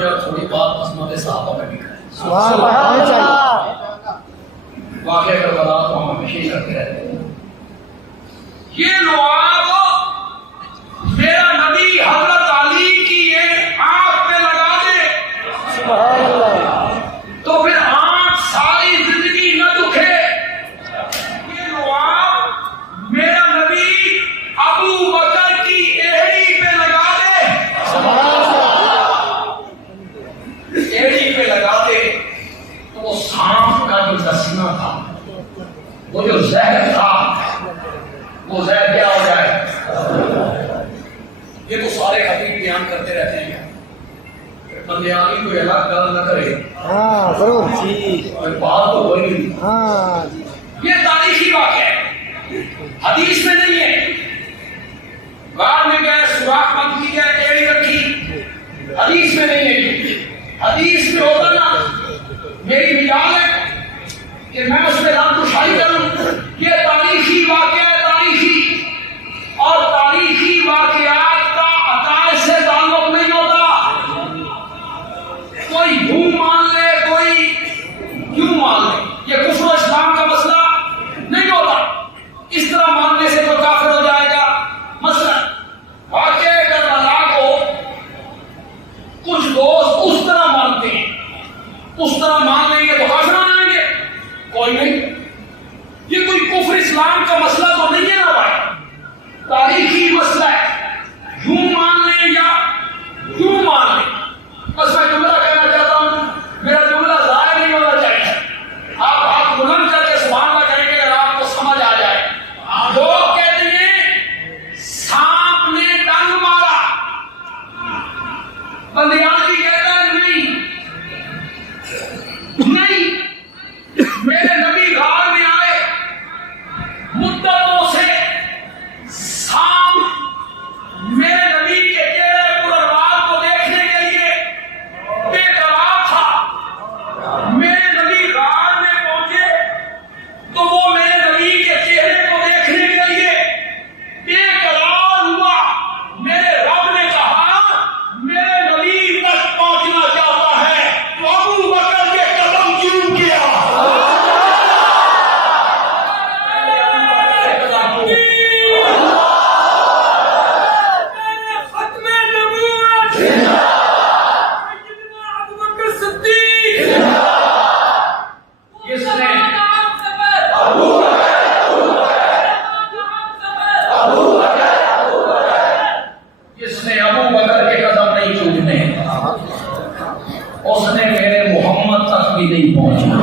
تھوڑی بات عظمت صحابہ میں بھی کریں. سبحان اللہ. واقعہ کربلا تو ہم ہمیشہ کرتے رہتے ہیں. یہ لعاب میرا نبی حضرت علی کی یہ آنکھ پہ لگا دے سبحان اللہ. تو پھر آنکھ ساری زندگی نہ دکھے. یہ لعاب میرا نبی ابو بکر کی ایڑی پہ لگا دے. سبحان ایڑی پہ لگا دے تو وہ سانپ کا جو دسنا تھا، وہ جو زہر تھا، وہ زہر کیا ہو جائے. یہ تو سارے خطیب بیان کرتے رہتے ہیں. بندیانی کوئی الگ گل نہ کرے. ہاں ضرور جی. بات تو وہی. ہاں جی. یہ تاریخی واقعہ ہے، حدیث میں نہیں ہے. غار میں گئے، سوراخ بند کی گئے، ایڑی رکھی، حدیث میں نہیں ہے. حدیث میں ہوتا نا میری مثال ہے کہ میں اس میں رام کشائی کروں. یہ تاریخی واقعہ ہے، تاریخی. اور تاریخی واقعات کا عقائد سے تعلق نہیں ہوتا. کوئی یوں مان لے، کوئی کیوں مان لے، یہ کفر و اسلام کا مسئلہ نہیں ہوتا. اس طرح ماننے سے تو کافر ہو جائے گا. مثلا واقعہ کربلا کو کچھ دوست اس طرح مانتے ہیں، اس طرح مان لیں گے تو کافر ہو جائیں گے. کوئی نہیں. یہ کوئی کفر اسلام کا مسئلہ تو نہیں ہے نا بھائی، تاریخی مسئلہ ہے. یوں مان لیں یا یوں مان لیں. بس میں جملہ کہنا چاہتا ہوں، میرا جملہ ضائع نہیں ہونا چاہیے. آپ ہاتھ بلند کر کے سبحان اللہ کہیں گے اگر آپ کو سمجھ آ جائے. لوگ کہتے ہیں سانپ نے ڈنگ مارا، بندیان جی کہتا ہے نہیں نہیں، میرے نبی غار میں آئے، مدتوں سے سانپ میرے نبی کے چہرے پرواز کو دیکھنے کے لیے بے قرار تھا. میرے نبی غار میں پہنچے تو وہ میرے نبی کے چہرے کو دیکھنے کے لیے بے قرار ہوا. میرے رب نے کہا میرے نبی تک پہنچنا چاہتا ہے تو ابو بکر کے قدم کیوں کیا. جس نے ابو بکر کے قدم نہیں چومنے، اس نے میرے محمد تک بھی نہیں پہنچنا.